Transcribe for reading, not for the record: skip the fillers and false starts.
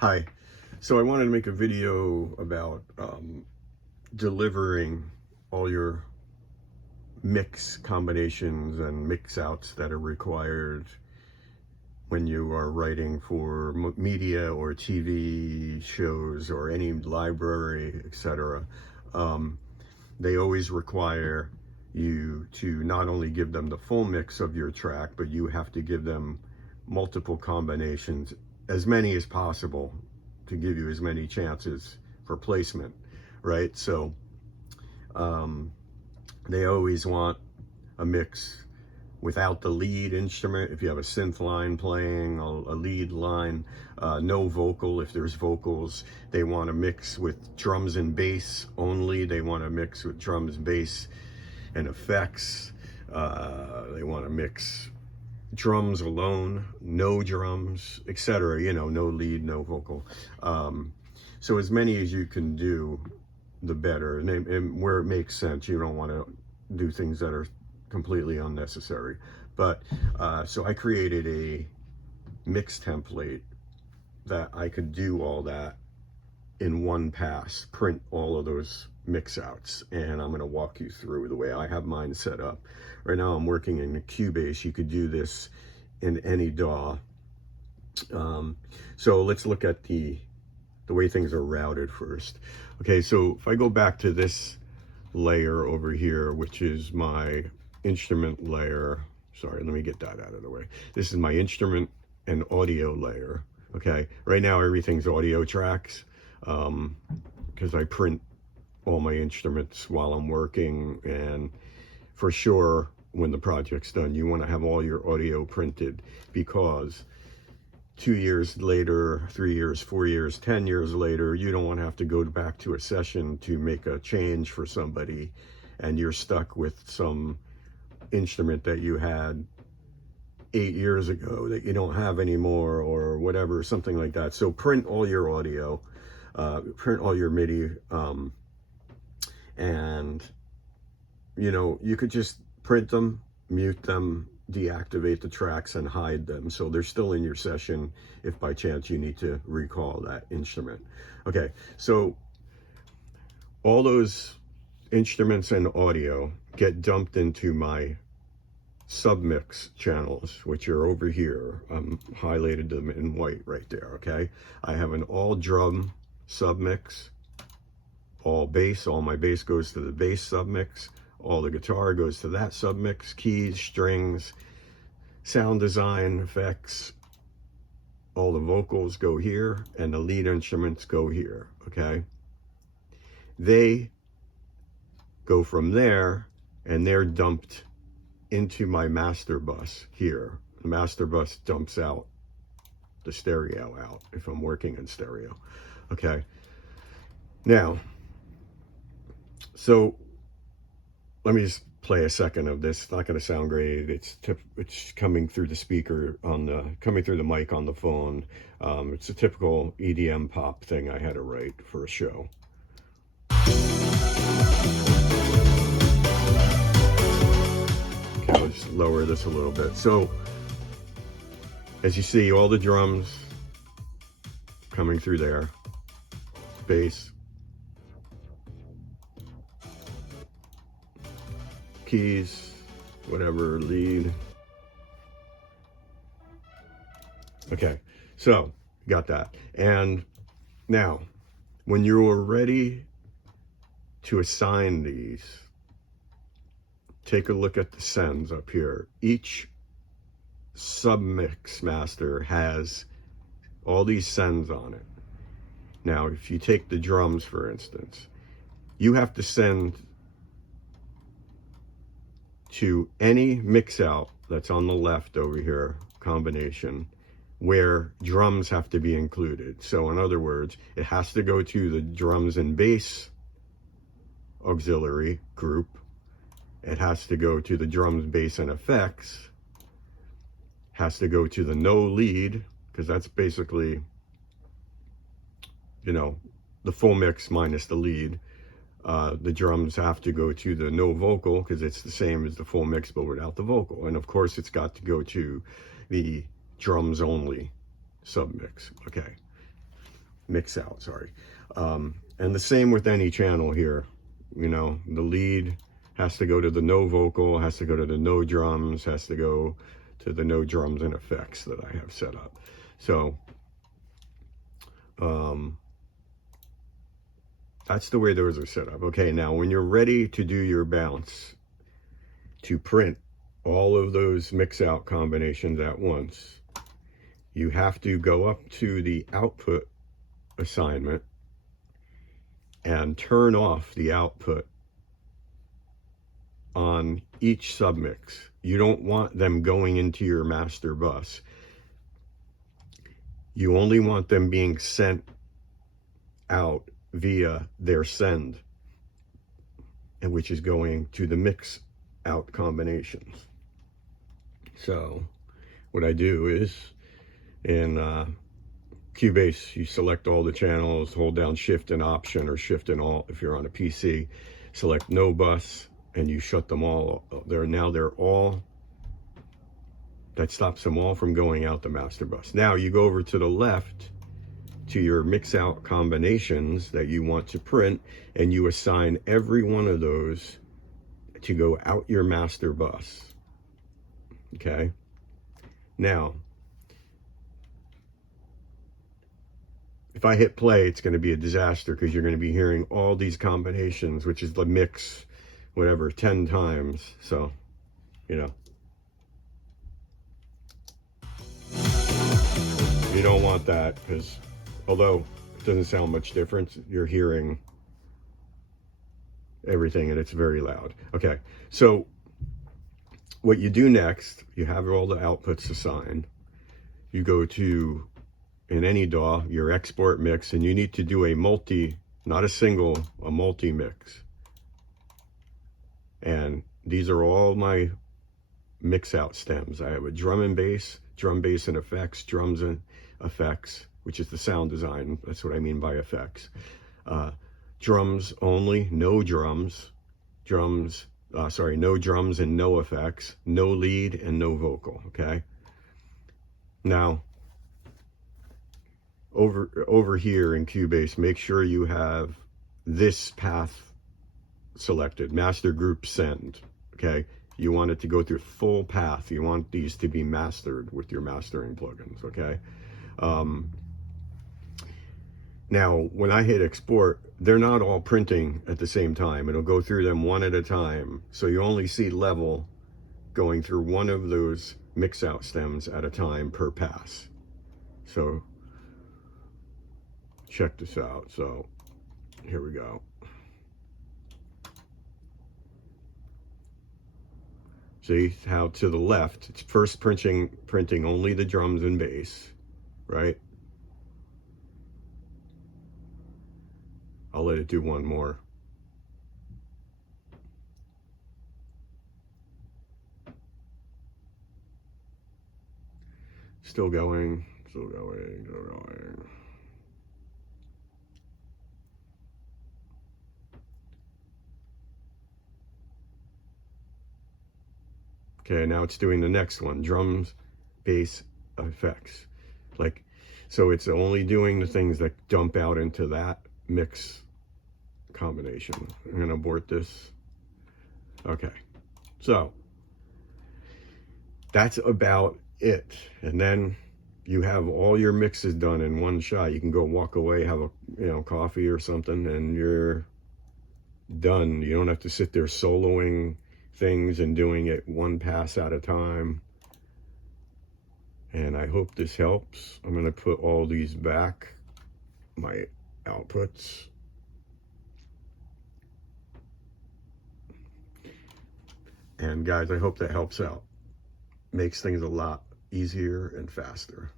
Hi. So I wanted to make a video about delivering all your mix combinations and mix outs that are required when you are writing for media or TV shows or any library, etc. They always require you to not only give them the full mix of your track, but you have to give them multiple combinations, as many as possible, to give you as many chances for placement, right? So they always want a mix without the lead instrument. If you have a synth line playing, a lead line, no vocal if there's vocals. They want to mix with drums and bass only. They want to mix with drums, bass, and effects. They want to mix drums alone, no drums, etc. You know, no lead, no vocal. So as many as you can do, the better. And where it makes sense, you don't want to do things that are completely unnecessary. But so I created a mix template that I could do all that in one pass, print all of those mix outs, and I'm going to walk you through the way I have mine set up. Right now I'm working in the Cubase. You could do this in any DAW. So let's look at the way things are routed first. Okay, so if I go back to this layer over here, which is my instrument layer. Sorry, let me get that out of the way. This is my instrument and audio layer. Okay, right now everything's audio tracks because I print all my instruments while I'm working, and for sure when the project's done you want to have all your audio printed, because 2 years later, 3 years, 4 years, 10 years later, you don't want to have to go back to a session to make a change for somebody and you're stuck with some instrument that you had 8 years ago that you don't have anymore or whatever, something like that. So print all your audio, print all your MIDI, and you know, you could just print them, mute them, deactivate the tracks and hide them so they're still in your session if by chance you need to recall that instrument. Okay, so all those instruments and audio get dumped into my submix channels, which are over here. Highlighted them in white right there. Okay, I have an all drum submix, all bass. All my bass goes to the bass submix, all the guitar goes to that submix, keys, strings, sound design, effects, all the vocals go here, and the lead instruments go here. Okay, they go from there and they're dumped into my master bus here. The master bus dumps out the stereo out if I'm working in stereo. Okay, now, so let me just play a second of this. It's not going to sound great. It's coming through the speaker on the, coming through the mic on the phone. It's a typical EDM pop thing I had to write for a show. Okay, let's lower this a little bit. So as you see, all the drums coming through there, bass, keys, whatever, lead. Okay, so got that. And now when you're ready to assign these, take a look at the sends up here. Each submix master has all these sends on it. Now if you take the drums for instance, you have to send to any mix out that's on the left over here, combination, where drums have to be included. So in other words, it has to go to the drums and bass auxiliary group. It has to go to the drums, bass, and effects. Has to go to the no lead, because that's basically, you know, the full mix minus the lead. The drums have to go to the no vocal, because it's the same as the full mix but without the vocal. And of course it's got to go to the drums only submix. Okay, mix out, sorry. And the same with any channel here. You know, the lead has to go to the no vocal, has to go to the no drums, has to go to the no drums and effects that I have set up. So that's the way those are set up. Okay, now when you're ready to do your bounce, to print all of those mix out combinations at once, you have to go up to the output assignment and turn off the output on each submix. You don't want them going into your master bus. You only want them being sent out via their send, and which is going to the mix out combinations. So what I do is in Cubase, you select all the channels, hold down Shift and Option, or Shift and Alt if you're on a PC, select no bus, and you shut them all. They're all, that stops them all from going out the master bus. Now you go over to the left to your mix out combinations that you want to print, and you assign every one of those to go out your master bus. Okay, now if I hit play, it's going to be a disaster, because you're going to be hearing all these combinations, which is the mix, whatever, 10 times. So, you know, you don't want that, because although it doesn't sound much different, you're hearing everything and it's very loud. Okay, so what you do next, you have all the outputs assigned. You go to, in any DAW, your export mix, and you need to do a multi, not a single, a multi mix. And these are all my mix out stems. I have a drum and bass, drum, bass and effects, drums and effects, which is the sound design. That's what I mean by effects. Drums only, no drums, no drums and no effects, no lead and no vocal. Okay. Now, over here in Cubase, make sure you have this path selected, master group send. Okay, you want it to go through full path. You want these to be mastered with your mastering plugins. Okay. Now, when I hit export, they're not all printing at the same time. It'll go through them one at a time. So you only see level going through one of those mix out stems at a time per pass. So check this out. So here we go. See how to the left, it's first printing only the drums and bass, right? I'll let it do one more. Still going, still going, still going. Okay, now it's doing the next one, drums, bass, effects. Like, so it's only doing the things that dump out into that mix combination. I'm gonna abort this. Okay, so that's about it. And then you have all your mixes done in one shot. You can go walk away, have a coffee or something, and you're done. You don't have to sit there soloing things and doing it one pass at a time. And I hope this helps. I'm going to put all these back, my outputs. And guys, I hope that helps out. Makes things a lot easier and faster.